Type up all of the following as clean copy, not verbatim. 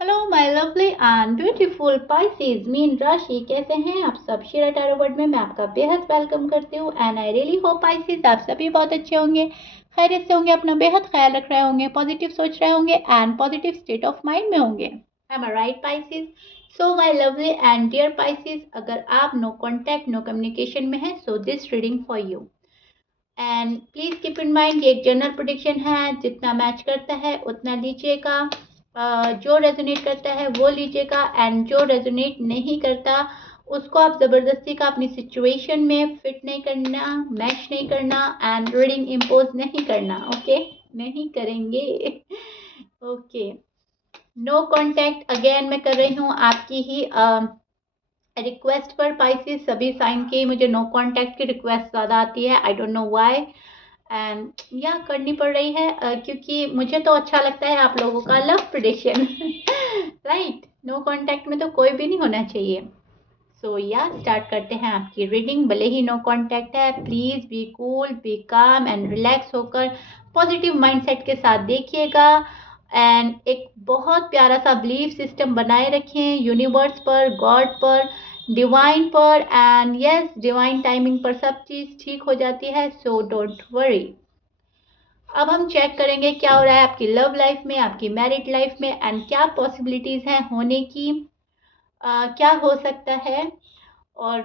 Hello my lovely and beautiful Pisces mean राशि, कैसे हैं आप सब। शेरा टैरो वर्ड में मैं आपका बेहद वेलकम करती हूँ and I really hope Pisces आप सभी बहुत अच्छे होंगे, खैरियत से होंगे, अपना बेहद ख्याल रख रहे होंगे, पॉजिटिव सोच रहे होंगे and positive state of mind में होंगे। Am I right Pisces? So my lovely and dear Pisces, अगर आप नो कॉन्टैक्ट नो कम्युनिकेशन में हैं so this reading for you. And please keep in mind ये एक जनरल प्रोडिक्शन है, जितना मैच करता है उतना लीजिएगा, जो रेजोनेट करता है वो लीजिएगा एंड जो रेजोनेट नहीं करता उसको आप ज़बरदस्ती का अपनी सिचुएशन में फिट नहीं करना, मैच नहीं करना एंड रीडिंग इम्पोज नहीं करना। ओके नहीं करेंगे। ओके, नो कॉन्टैक्ट अगेन मैं कर रही हूँ आपकी ही रिक्वेस्ट पर पाइसेस। सभी साइन के मुझे नो कांटेक्ट की रिक्वेस्ट ज़्यादा आती है, I don't know why and या करनी पड़ रही है क्योंकि मुझे तो अच्छा लगता है आप लोगों का love prediction. Right, no contact में तो कोई भी नहीं होना चाहिए। सो या स्टार्ट करते हैं आपकी रीडिंग। भले ही नो कांटेक्ट है, प्लीज़ बी कूल, बी काम एंड रिलैक्स होकर पॉजिटिव माइंडसेट के साथ देखिएगा एंड एक बहुत प्यारा सा बिलीफ सिस्टम बनाए रखें यूनिवर्स पर, गॉड पर, डिवाइन पर एंड यस डिवाइन टाइमिंग पर सब चीज़ ठीक हो जाती है। So don't worry. अब हम चेक करेंगे क्या हो रहा है आपकी लव लाइफ में, आपकी मैरिड लाइफ में एंड क्या पॉसिबिलिटीज़ हैं होने की, क्या हो सकता है। और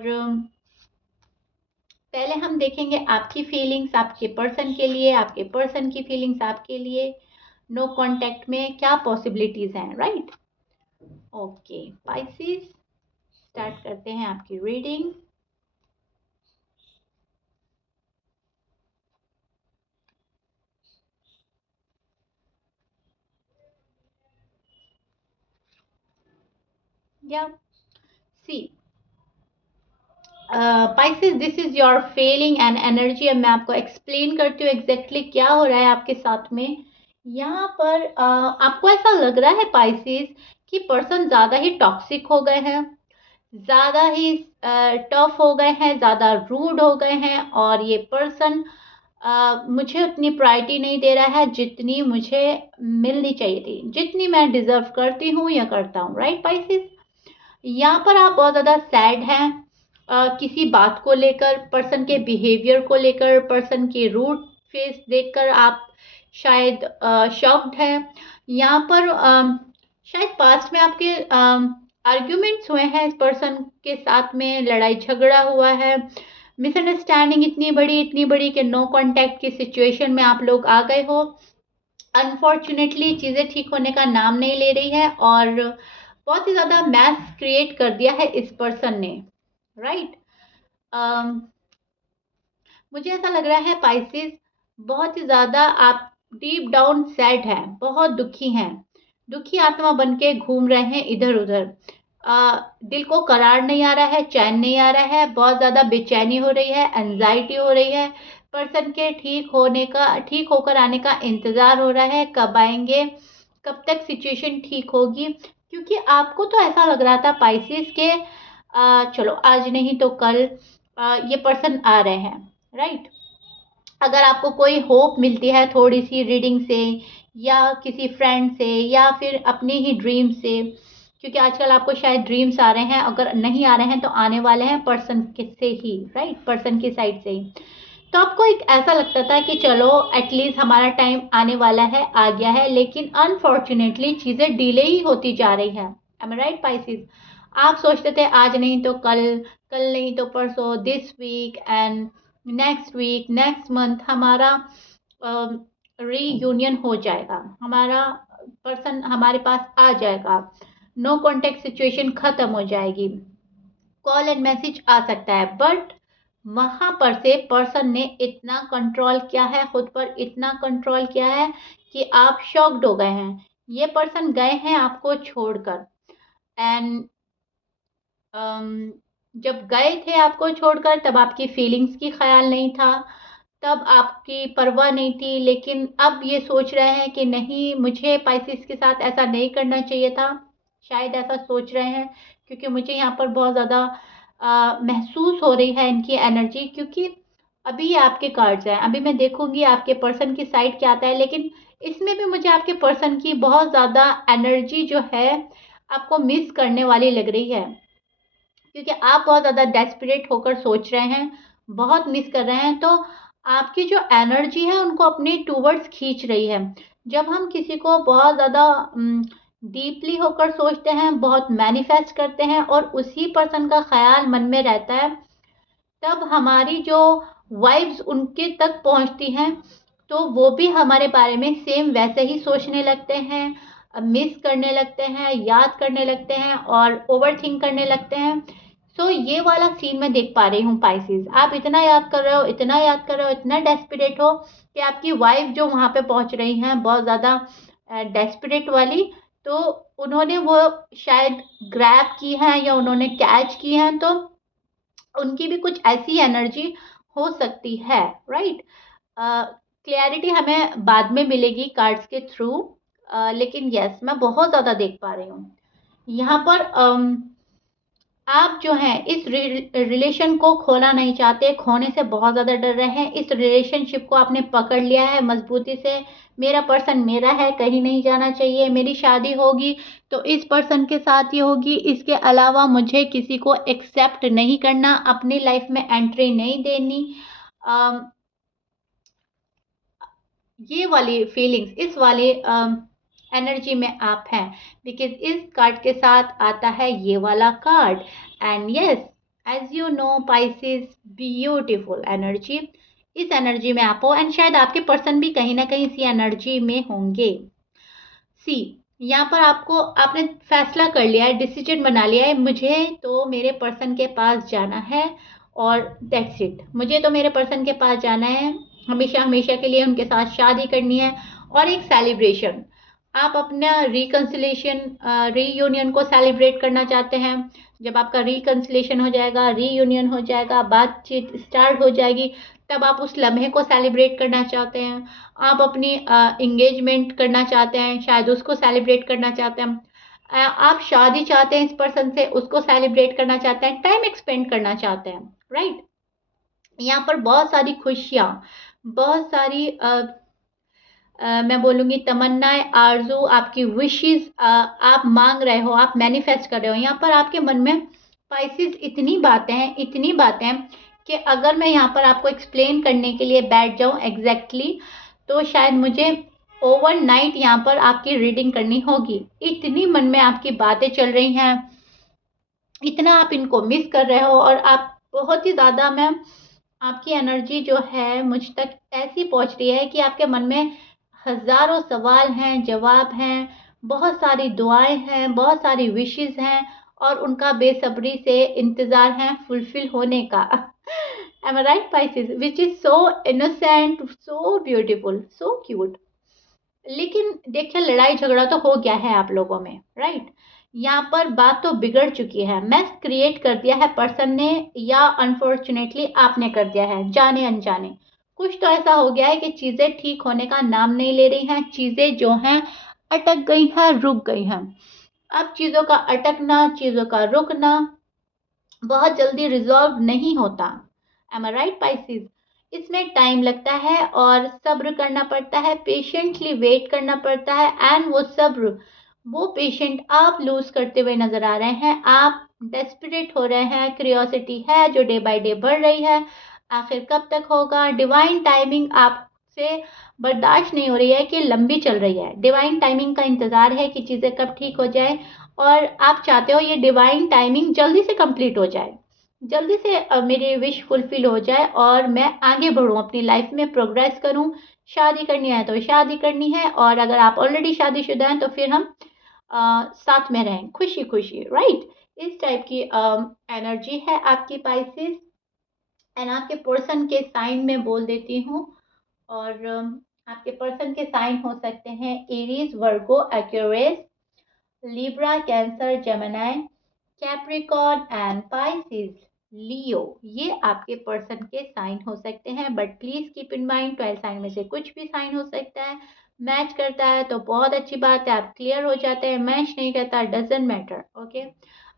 पहले हम देखेंगे आपकी फीलिंग्स आपके पर्सन के लिए, आपके पर्सन की फीलिंग्स आपके लिए नो कांटेक्ट में क्या पॉसिबिलिटीज़ हैं। राइट, ओके पाइसेस, स्टार्ट करते हैं आपकी रीडिंग। या see Pisces, this is your feeling and energy. अब मैं आपको एक्सप्लेन करती हूँ एग्जैक्टली क्या हो रहा है आपके साथ में। यहाँ पर आपको ऐसा लग रहा है पाइसेस कि पर्सन ज़्यादा ही टॉक्सिक हो गए हैं, ज़्यादा ही टफ हो गए हैं, ज़्यादा रूड हो गए हैं और ये पर्सन मुझे उतनी प्रायोरिटी नहीं दे रहा है जितनी मुझे मिलनी चाहिए थी, जितनी मैं डिजर्व करती हूँ या करता हूँ। राइट पाइसेस, यहाँ पर आप बहुत ज़्यादा सैड हैं किसी बात को लेकर, पर्सन के बिहेवियर को लेकर, पर्सन के रूड फेस देखकर आप शायद शॉक्ड हैं। यहाँ पर शायद पास्ट में आपके आर्ग्यूमेंट्स हुए हैं, इस पर्सन के साथ में लड़ाई झगड़ा हुआ है, मिसअंडरस्टैंडिंग इतनी बड़ी कि नो कांटेक्ट की सिचुएशन में आप लोग आ गए हो। अनफॉर्चुनेटली चीज़ें ठीक होने का नाम नहीं ले रही है और बहुत ही ज़्यादा मैस क्रिएट कर दिया है इस पर्सन ने। राइट, मुझे ऐसा लग रहा है पाइसेस बहुत ही ज़्यादा आप डीप डाउन सैड हैं, बहुत दुखी हैं, दुखी आत्मा बन के घूम रहे हैं इधर उधर। दिल को करार नहीं आ रहा है, चैन नहीं आ रहा है, बहुत ज़्यादा बेचैनी हो रही है, एंजाइटी हो रही है। पर्सन के ठीक होकर आने का इंतज़ार हो रहा है, कब आएंगे, कब तक सिचुएशन ठीक होगी। क्योंकि आपको तो ऐसा लग रहा था पाइसेस के चलो आज नहीं तो कल ये पर्सन आ रहे हैं। राइट, अगर आपको कोई होप मिलती है थोड़ी सी रीडिंग से या किसी फ्रेंड से या फिर अपने ही ड्रीम से, क्योंकि आजकल आपको शायद ड्रीम्स आ रहे हैं, अगर नहीं आ रहे हैं तो आने वाले हैं पर्सन के से ही। राइट, पर्सन की साइड से ही। तो आपको एक ऐसा लगता था कि चलो एटलीस्ट हमारा टाइम आने वाला है, आ गया है, लेकिन अनफॉर्चुनेटली चीज़ें डिले ही होती जा रही हैं। M I right Pisces? आप सोचते थे आज नहीं तो कल, कल नहीं तो परसों, this weekend next week, next month हमारा रीयूनियन हो जाएगा, हमारा पर्सन हमारे पास आ जाएगा, नो कॉन्टेक्ट सिचुएशन खत्म हो जाएगी, कॉल एंड मैसेज आ सकता है। बट वहां पर से पर्सन ने इतना कंट्रोल किया है खुद पर, इतना कंट्रोल किया है कि आप शॉक्ड हो गए हैं। ये पर्सन गए हैं आपको छोड़कर एंड जब गए थे आपको छोड़कर तब आपकी फीलिंग्स की ख्याल नहीं था, तब आपकी परवाह नहीं थी, लेकिन अब ये सोच रहे हैं कि नहीं मुझे पाइसेस के साथ ऐसा नहीं करना चाहिए था। शायद ऐसा सोच रहे हैं क्योंकि मुझे यहाँ पर बहुत ज़्यादा महसूस हो रही है इनकी एनर्जी। क्योंकि अभी ये आपके कार्ड्स हैं, अभी मैं देखूंगी आपके पर्सन की साइड क्या आता है, लेकिन इसमें भी मुझे आपके पर्सन की बहुत ज़्यादा एनर्जी जो है आपको मिस करने वाली लग रही है, क्योंकि आप बहुत ज़्यादा डेस्परेट होकर सोच रहे हैं, बहुत मिस कर रहे हैं, तो आपकी जो एनर्जी है उनको अपने टूवर्ड्स खींच रही है। जब हम किसी को बहुत ज़्यादा डीपली होकर सोचते हैं, बहुत मैनिफेस्ट करते हैं और उसी पर्सन का ख्याल मन में रहता है, तब हमारी जो वाइब्स उनके तक पहुंचती हैं, तो वो भी हमारे बारे में सेम वैसे ही सोचने लगते हैं, मिस करने लगते हैं, याद करने लगते हैं और ओवर थिंक करने लगते हैं। सो ये वाला सीन मैं देख पा रही हूँ पाइसेस। आप इतना याद कर रहे हो, इतना याद कर रहे हो, इतना डेस्परेट हो कि आपकी वाइफ जो वहाँ पे पहुँच रही हैं बहुत ज़्यादा डेस्परेट वाली, तो उन्होंने वो शायद ग्रैब की हैं या उन्होंने कैच की हैं, तो उनकी भी कुछ ऐसी एनर्जी हो सकती है, राइट। क्लैरिटी हमें बाद में मिलेगी कार्ड्स के थ्रू, लेकिन यस मैं बहुत ज़्यादा देख पा रही हूँ यहाँ पर। आप जो हैं इस रिलेशन को खोना नहीं चाहते, खोने से बहुत ज़्यादा डर रहे हैं। इस रिलेशनशिप को आपने पकड़ लिया है मजबूती से, मेरा पर्सन मेरा है, कहीं नहीं जाना चाहिए, मेरी शादी होगी तो इस पर्सन के साथ ही होगी, इसके अलावा मुझे किसी को एक्सेप्ट नहीं करना, अपनी लाइफ में एंट्री नहीं देनी। ये वाली फीलिंग्स, इस वाली एनर्जी में आप हैं, बिकॉज इस कार्ड के साथ आता है ये वाला card. And yes, as you know Pisces, beautiful energy, इस एनर्जी में आप हो एंड शायद आपके पर्सन भी कहीं ना कहीं इसी एनर्जी में होंगे। सी, यहाँ पर आपने फैसला कर लिया है, डिसीजन बना लिया है, मुझे तो मेरे पर्सन के पास जाना है और दैट्स इट। मुझे तो मेरे पर्सन के पास जाना है, हमेशा हमेशा के लिए उनके साथ शादी करनी है और एक सेलिब्रेशन। आप अपना रिकन्सिलेशन, रीयूनियन को सेलिब्रेट करना चाहते हैं। जब आपका रिकन्सिलेशन हो जाएगा, रीयूनियन हो जाएगा, बातचीत स्टार्ट हो जाएगी, तब आप उस लम्हे को सेलिब्रेट करना चाहते हैं। आप अपनी इंगेजमेंट करना चाहते हैं, शायद उसको सेलिब्रेट करना चाहते हैं। आप शादी चाहते हैं इस पर्सन से, उसको सेलिब्रेट करना चाहते हैं, टाइम एक्सपेंड करना चाहते हैं, राइट। यहाँ पर बहुत सारी खुशियाँ, बहुत सारी मैं बोलूँगी तमन्नाएं, आरजू, आपकी विशेस आप मांग रहे हो, आप मैनिफेस्ट कर रहे हो। यहाँ पर आपके मन में पाइसेस इतनी बातें हैं, इतनी बातें हैं कि अगर मैं यहाँ पर आपको एक्सप्लेन करने के लिए बैठ जाऊँ एग्जैक्टली, तो शायद मुझे ओवरनाइट यहाँ पर आपकी रीडिंग करनी होगी। इतनी मन में आपकी बातें चल रही हैं, इतना आप इनको मिस कर रहे हो और आप बहुत ही ज़्यादा, मैं आपकी एनर्जी जो है मुझ तक ऐसी पहुँच रही है कि आपके मन में हज़ारों सवाल हैं, जवाब हैं, बहुत सारी दुआएं हैं, बहुत सारी विशेस हैं और उनका बेसब्री से इंतज़ार है फुलफिल होने का। Am I right Pisces, which is so innocent, so beautiful, so cute. लेकिन देखिए लड़ाई झगड़ा तो हो गया है आप लोगों में, राइट। यहाँ पर बात तो बिगड़ चुकी है, मैस क्रिएट कर दिया है पर्सन ने या अनफॉर्चुनेटली आपने कर दिया है, जाने अनजाने। कुछ तो ऐसा हो गया है कि चीज़ें ठीक होने का नाम नहीं ले रही हैं, चीज़ें जो हैं अटक गई हैं, रुक गई हैं। अब चीज़ों का अटकना, चीज़ों का रुकना बहुत जल्दी रिजॉल्व नहीं होता। एम आई राइट पाइसेस, इसमें टाइम लगता है और सब्र करना पड़ता है, पेशेंटली वेट करना पड़ता है। एंड वो सब्र, वो पेशेंट आप लूज करते हुए नजर आ रहे हैं, आप डेस्परेट हो रहे हैं, क्यूरियोसिटी है जो डे बाय डे बढ़ रही है, आखिर कब तक होगा। डिवाइन टाइमिंग आपसे बर्दाश्त नहीं हो रही है कि लंबी चल रही है, डिवाइन टाइमिंग का इंतज़ार है कि चीज़ें कब ठीक हो जाए और आप चाहते हो ये डिवाइन टाइमिंग जल्दी से कंप्लीट हो जाए, जल्दी से मेरी विश फुलफिल हो जाए और मैं आगे बढ़ूँ, अपनी लाइफ में प्रोग्रेस करूँ। शादी करनी है तो शादी करनी है, और अगर आप ऑलरेडी शादीशुदा हैं तो फिर हम साथ में रहें खुशी खुशी, राइट। इस टाइप की एनर्जी है आपकी पाइसेस। एंड आपके पर्सन के साइन में बोल देती हूँ, और आपके पर्सन के साइन हो सकते हैं Aries, Virgo, Aquarius, Libra, Cancer, Gemini, Capricorn and Pisces, Leo. ये आपके पर्सन के साइन हो सकते हैं, but please keep in mind 12 sign में से कुछ भी साइन हो सकता है। मैच करता है तो बहुत अच्छी बात है, आप क्लियर हो जाते हैं, मैच नहीं करता डजंट मैटर, ओके।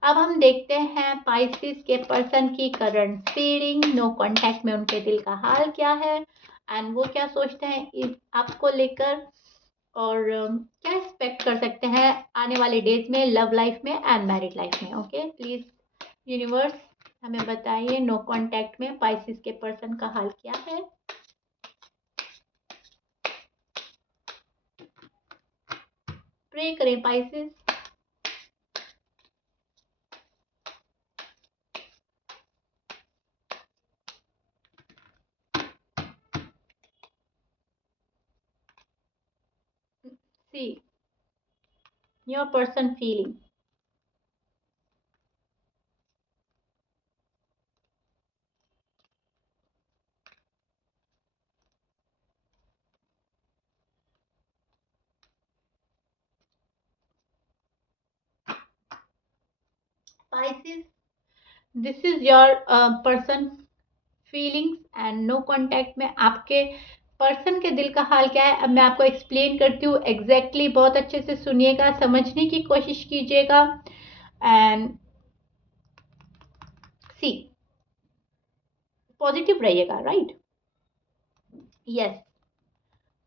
अब हम देखते हैं पाइसेस के पर्सन की करंट फीलिंग, नो कांटेक्ट में उनके दिल का हाल क्या है एंड वो क्या सोचते हैं आपको लेकर। और क्या एक्सपेक्ट कर सकते हैं आने वाले डेज में, लव लाइफ में एंड मैरिड लाइफ में। ओके, प्लीज यूनिवर्स हमें बताइए नो कांटेक्ट में पाइसेस के पर्सन का हाल क्या है। प्रे करें Pisces. See your person feeling. Pisces, this is your person feelings and no contact में आपके पर्सन के दिल का हाल क्या है। अब मैं आपको एक्सप्लेन करती हूँ एग्जैक्टली। बहुत अच्छे से सुनिएगा, समझने की कोशिश कीजिएगा एंड सी पॉजिटिव रहिएगा। राइट, यस,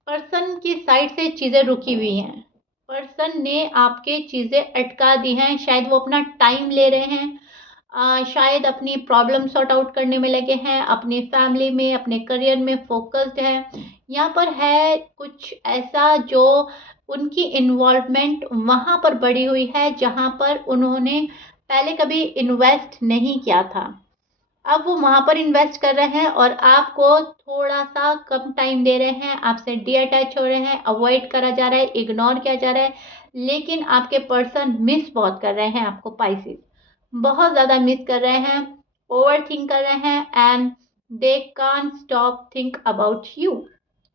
पर्सन की साइड से चीज़ें रुकी हुई हैं। पर्सन ने आपके चीज़ें अटका दी हैं। शायद वो अपना टाइम ले रहे हैं, शायद अपनी प्रॉब्लम सॉर्ट आउट करने में लगे हैं, अपनी फैमिली में, अपने करियर में फोकस्ड है। यहाँ पर है कुछ ऐसा जो उनकी इन्वॉल्वमेंट वहाँ पर बढ़ी हुई है जहाँ पर उन्होंने पहले कभी इन्वेस्ट नहीं किया था। अब वो वहाँ पर इन्वेस्ट कर रहे हैं और आपको थोड़ा सा कम टाइम दे रहे हैं, आपसे डी अटैच हो रहे हैं, अवॉइड करा जा रहा है, इग्नोर किया जा रहा है। लेकिन आपके पर्सन मिस बहुत कर रहे हैं आपको पाइसेस, बहुत ज़्यादा मिस कर रहे हैं, ओवर थिंक कर रहे हैं and they can't stop think about you.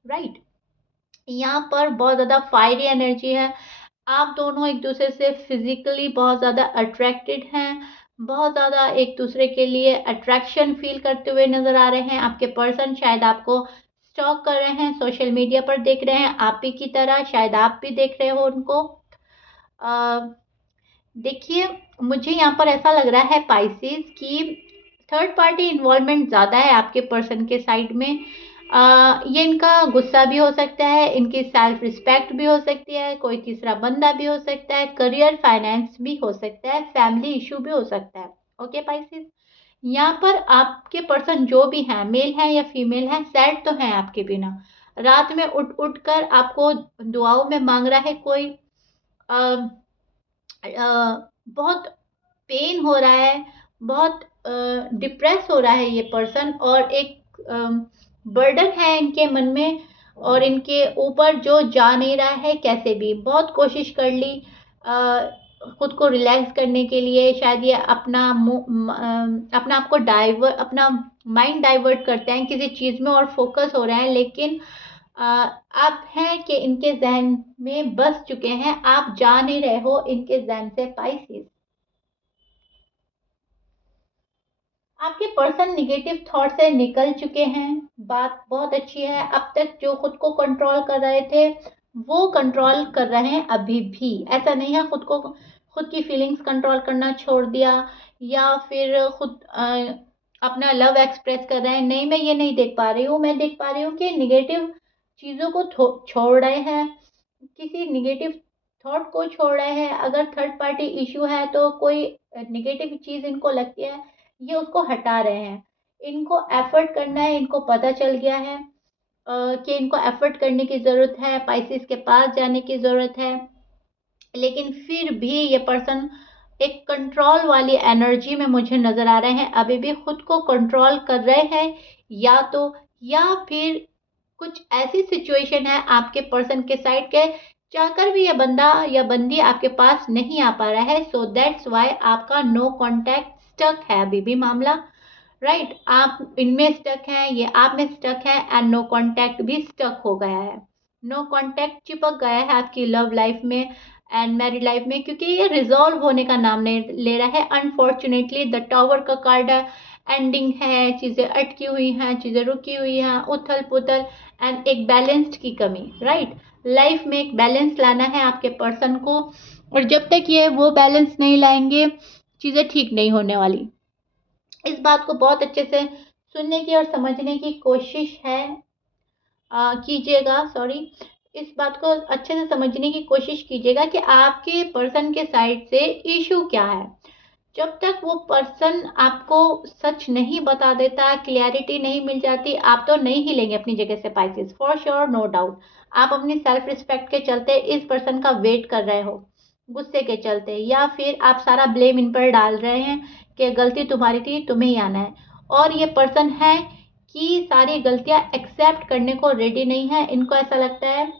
Right, यहाँ पर बहुत ज़्यादा फायरी एनर्जी है। आप दोनों एक दूसरे से फिजिकली बहुत ज़्यादा अट्रैक्टेड हैं, बहुत ज़्यादा एक दूसरे के लिए अट्रैक्शन फील करते हुए नज़र आ रहे हैं। आपके पर्सन शायद आपको स्टॉक कर रहे हैं, सोशल मीडिया पर देख रहे हैं आप ही की तरह, शायद आप भी देख रहे हो उनको। देखिए, मुझे यहाँ पर ऐसा लग रहा है पाइसेस की थर्ड पार्टी इन्वॉल्वमेंट ज़्यादा है आपके पर्सन के साइड में। ये इनका गुस्सा भी हो सकता है, इनकी सेल्फ रिस्पेक्ट भी हो सकती है, कोई तीसरा बंदा भी हो सकता है, करियर फाइनेंस भी हो सकता है, फैमिली इशू भी हो सकता है। ओके पाइसेस, यहाँ पर आपके पर्सन जो भी हैं, मेल हैं या फीमेल हैं, सैड तो हैं आपके बिना। रात में उठ उठ कर आपको दुआओं में मांग रहा है कोई। बहुत पेन हो रहा है, बहुत डिप्रेस हो रहा है ये पर्सन, और एक बर्डन है इनके मन में और इनके ऊपर जो जा नहीं रहा है कैसे भी। बहुत कोशिश कर ली खुद को रिलैक्स करने के लिए, शायद ये अपना आपको अपना माइंड डाइवर्ट करते हैं किसी चीज़ में और फोकस हो रहे हैं, लेकिन आप हैं कि इनके जहन में बस चुके हैं, आप जा नहीं रहे हो इनके जहन से पाइसेस। आपके पर्सन निगेटिव थॉट से निकल चुके हैं, बात बहुत अच्छी है। अब तक जो खुद को कंट्रोल कर रहे थे वो कंट्रोल कर रहे हैं अभी भी। ऐसा नहीं है खुद की फीलिंग्स कंट्रोल करना छोड़ दिया या फिर खुद अपना लव एक्सप्रेस कर रहे हैं। नहीं, मैं ये नहीं देख पा रही हूँ। मैं देख पा रही हूँ कि निगेटिव चीज़ों को छोड़ रहे हैं, किसी निगेटिव थॉट को छोड़ रहे हैं। अगर थर्ड पार्टी इशू है तो कोई निगेटिव चीज़ इनको लगती है, ये उसको हटा रहे हैं। इनको एफर्ट करना है, इनको पता चल गया है कि इनको एफर्ट करने की ज़रूरत है, पाइसेस के पास जाने की ज़रूरत है। लेकिन फिर भी ये पर्सन एक कंट्रोल वाली एनर्जी में मुझे नज़र आ रहे हैं, अभी भी खुद को कंट्रोल कर रहे हैं या तो, या फिर कुछ ऐसी सिचुएशन है आपके पर्सन के साइड के चाहकर भी ये बंदा या बंदी आपके पास नहीं आ पा रहा है। सो दैट्स वाई आपका नो कांटेक्ट स्टक है अभी भी मामला। राइट, आप इनमें स्टक हैं, ये आप में स्टक है एंड नो कांटेक्ट भी स्टक हो गया है। नो कांटेक्ट चिपक गया है आपकी लव लाइफ में एंड मैरिड लाइफ में, क्योंकि ये रिजॉल्व होने का नाम नहीं ले रहा है। अनफॉर्चुनेटली द टावर का कार्ड है, एंडिंग है, चीज़ें अटकी हुई हैं, चीज़ें रुकी हुई हैं, उथल पुथल एंड एक बैलेंस्ड की कमी। राइट, लाइफ में एक बैलेंस लाना है आपके पर्सन को, और जब तक ये वो बैलेंस नहीं लाएंगे चीज़ें ठीक नहीं होने वाली। इस बात को बहुत अच्छे से सुनने की और समझने की कोशिश है कीजिएगा। सॉरी, इस बात को अच्छे से समझने की कोशिश कीजिएगा कि आपके पर्सन के साइड से इशू क्या है। जब तक वो पर्सन आपको सच नहीं बता देता, क्लैरिटी नहीं मिल जाती, आप तो नहीं हिलेंगे अपनी जगह से Pisces, for sure, no doubt. आप अपनी सेल्फ रिस्पेक्ट के चलते इस पर्सन का वेट कर रहे हो, गुस्से के चलते, या फिर आप सारा ब्लेम इन पर डाल रहे हैं कि गलती तुम्हारी थी, तुम्हें ही आना है। और ये पर्सन है कि सारी गलतियां एक्सेप्ट करने को रेडी नहीं है। इनको ऐसा लगता है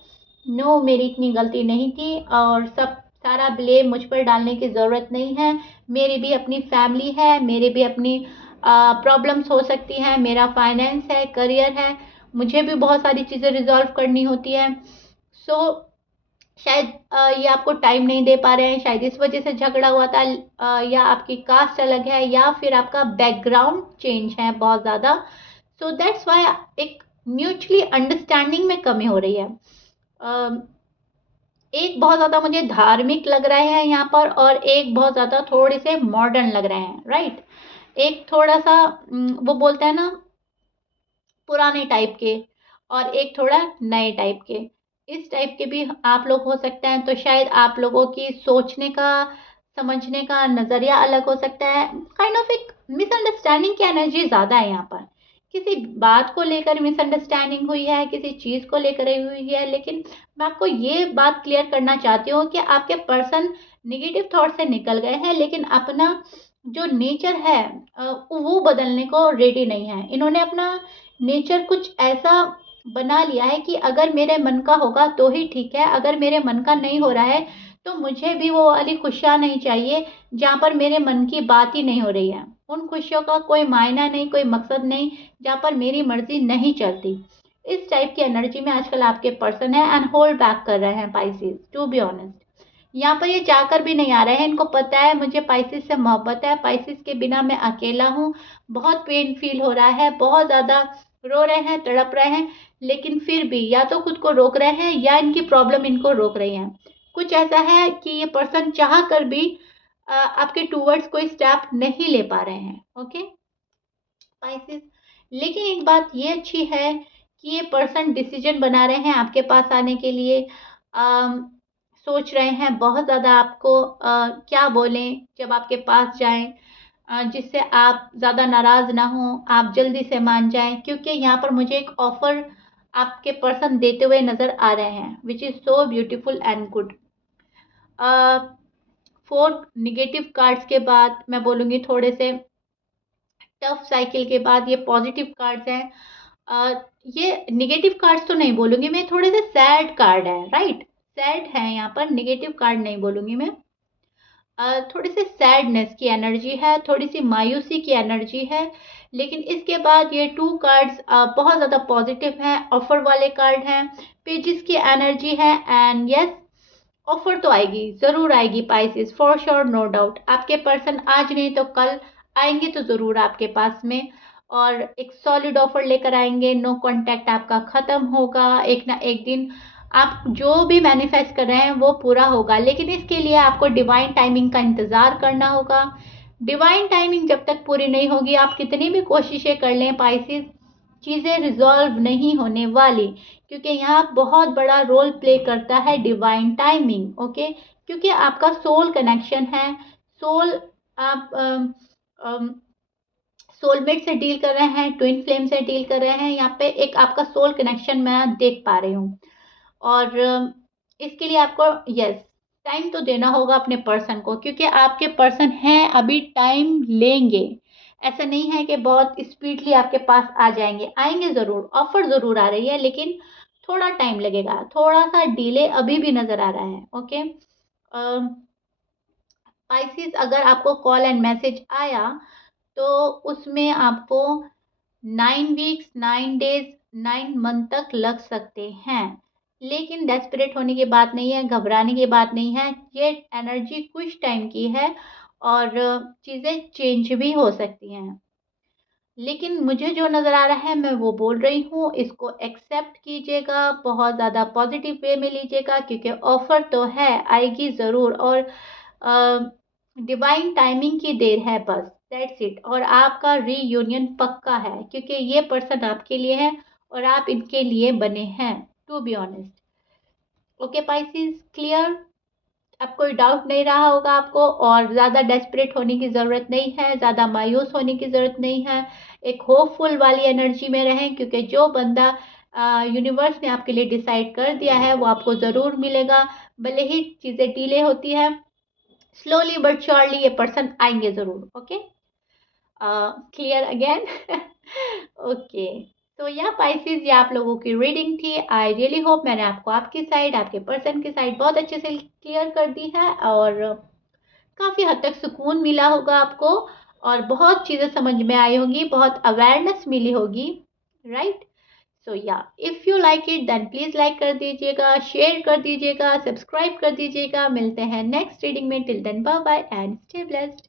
नो, मेरी इतनी गलती नहीं थी और सब सारा ब्लेम मुझ पर डालने की ज़रूरत नहीं है। मेरी भी अपनी फैमिली है, मेरी भी अपनी प्रॉब्लम्स हो सकती हैं, मेरा फाइनेंस है, करियर है, मुझे भी बहुत सारी चीज़ें रिजॉल्व करनी होती है। सो शायद ये आपको टाइम नहीं दे पा रहे हैं, शायद इस वजह से झगड़ा हुआ था, या आपकी कास्ट अलग है, या फिर आपका बैकग्राउंड चेंज है बहुत ज़्यादा। सो दैट्स वाई एक म्यूचुअली अंडरस्टैंडिंग में कमी हो रही है। एक बहुत ज़्यादा मुझे धार्मिक लग रहा है यहाँ पर, और एक बहुत ज़्यादा थोड़े से मॉडर्न लग रहे हैं, राइट। एक थोड़ा सा वो बोलते हैं ना, पुराने टाइप के, और एक थोड़ा नए टाइप के। इस टाइप के भी आप लोग हो सकते हैं। तो शायद आप लोगों की सोचने का, समझने का नज़रिया अलग हो सकता है। काइंड ऑफ एक मिसअंडरस्टैंडिंग की एनर्जी ज़्यादा है यहाँ पर। किसी बात को लेकर मिसअंडरस्टैंडिंग हुई है, किसी चीज़ को लेकर हुई है, लेकिन मैं आपको ये बात क्लियर करना चाहती हूँ कि आपके पर्सन निगेटिव थॉट से निकल गए हैं, लेकिन अपना जो नेचर है वो बदलने को रेडी नहीं है। इन्होंने अपना नेचर कुछ ऐसा बना लिया है कि अगर मेरे मन का होगा तो ही ठीक है, अगर मेरे मन का नहीं हो रहा है तो मुझे भी वो वाली खुशियाँ नहीं चाहिए जहाँ पर मेरे मन की बात ही नहीं हो रही है। उन खुशियों का कोई मायना नहीं, कोई मकसद नहीं जहाँ पर मेरी मर्जी नहीं चलती। इस टाइप की एनर्जी में आजकल आपके पर्सन है एंड होल्ड बैक कर रहे हैं पाइसेस, टू बी ऑनेस्ट। यहाँ पर ये चाहकर भी नहीं आ रहे हैं, इनको पता है मुझे पाइसेस से मोहब्बत है, पाइसेस के बिना मैं अकेला हूँ, बहुत पेन फील हो रहा है, बहुत ज़्यादा रो रहे हैं, तड़प रहे हैं, लेकिन फिर भी या तो खुद को रोक रहे हैं या इनकी प्रॉब्लम इनको रोक रही है। कुछ ऐसा है कि ये पर्सन चाह कर भी आपके टूवर्ड्स कोई स्टेप नहीं ले पा रहे हैं। ओके पाइसेस, लेकिन एक बात ये अच्छी है कि ये पर्सन डिसीजन बना रहे हैं आपके पास आने के लिए। सोच रहे हैं बहुत ज़्यादा आपको क्या बोलें जब आपके पास जाएं, जिससे आप ज़्यादा नाराज़ ना हों, आप जल्दी से मान जाएं, क्योंकि यहाँ पर मुझे एक ऑफ़र आपके पर्सन देते हुए नज़र आ रहे हैं, विच is so beautiful and good. 4 negative cards के बाद मैं बोलूँगी थोड़े से टफ साइकिल के बाद ये पॉजिटिव कार्ड्स हैं। ये निगेटिव कार्ड्स तो नहीं बोलूँगी मैं, थोड़े से सैड कार्ड है, राइट। सैड है यहाँ पर, निगेटिव कार्ड नहीं बोलूँगी मैं। थोड़ी सी सैडनेस की एनर्जी है, थोड़ी सी मायूसी की एनर्जी है, लेकिन इसके बाद ये 2 कार्ड्स बहुत ज़्यादा पॉजिटिव हैं, ऑफर वाले कार्ड हैं, पेजेस की एनर्जी है, एंड यस, ऑफर तो आएगी, ज़रूर आएगी Pisces, for sure, no doubt. आपके पर्सन आज नहीं तो कल आएंगे तो ज़रूर आपके पास में, और एक सॉलिड ऑफर लेकर आएंगे। नो कांटेक्ट आपका ख़त्म होगा, एक ना एक दिन आप जो भी मैनिफेस्ट कर रहे हैं वो पूरा होगा, लेकिन इसके लिए आपको डिवाइन टाइमिंग का इंतज़ार करना होगा। डिवाइन टाइमिंग जब तक पूरी नहीं होगी, आप कितनी भी कोशिशें कर लें पाइसेस, चीज़ें रिजॉल्व नहीं होने वाली, क्योंकि यहाँ बहुत बड़ा रोल प्ले करता है डिवाइन टाइमिंग। ओके, क्योंकि आपका सोल कनेक्शन है। सोल, आप सोलमेट से डील कर रहे हैं, ट्विन फ्लेम से डील कर रहे हैं, यहाँ पे एक आपका सोल कनेक्शन मैं देख पा रही हूँ। और इसके लिए आपको यस टाइम तो देना होगा अपने पर्सन को, क्योंकि आपके पर्सन हैं अभी टाइम लेंगे। ऐसा नहीं है कि बहुत स्पीडली आपके पास आ जाएंगे, आएंगे ज़रूर, ऑफर ज़रूर आ रही है, लेकिन थोड़ा टाइम लगेगा, थोड़ा सा डिले अभी भी नज़र आ रहा है। ओके स्पाइसेस, अगर आपको कॉल एंड मैसेज आया तो उसमें आपको 9 वीक्स, 9 डेज, 9 मंथ तक लग सकते हैं, लेकिन डेस्परेट होने की बात नहीं है, घबराने की बात नहीं है। ये एनर्जी कुछ टाइम की है और चीज़ें चेंज भी हो सकती हैं, लेकिन मुझे जो नज़र आ रहा है मैं वो बोल रही हूँ, इसको एक्सेप्ट कीजिएगा, बहुत ज़्यादा पॉजिटिव वे में लीजिएगा, क्योंकि ऑफ़र तो है, आएगी ज़रूर, और डिवाइन टाइमिंग की देर है बस, दैट्स इट। और आपका रीयूनियन पक्का है, क्योंकि ये पर्सन आपके लिए है और आप इनके लिए बने हैं, to be honest. Okay Pisces, clear? अब कोई डाउट नहीं रहा होगा आपको, और ज़्यादा डेस्परेट होने की ज़रूरत नहीं है, ज़्यादा मायूस होने की ज़रूरत नहीं है। एक होपफुल वाली एनर्जी में रहें, क्योंकि जो बंदा यूनिवर्स ने आपके लिए डिसाइड कर दिया है वो आपको ज़रूर मिलेगा। भले ही चीज़ें डिले होती है, स्लोली बट श्योरली ये पर्सन आएंगे ज़रूर। Okay, clear again? ओके, तो यह पाइसेस, ये आप लोगों की रीडिंग थी। आई रियली होप मैंने आपको आपकी साइड, आपके पर्सन की साइड बहुत अच्छे से क्लियर कर दी है, और काफ़ी हद तक सुकून मिला होगा आपको, और बहुत चीज़ें समझ में आई होंगी, बहुत अवेयरनेस मिली होगी, right? So yeah, if you like it then please like कर दीजिएगा, शेयर कर दीजिएगा, सब्सक्राइब कर दीजिएगा। मिलते हैं नेक्स्ट रीडिंग में। Till then bye bye and stay blessed.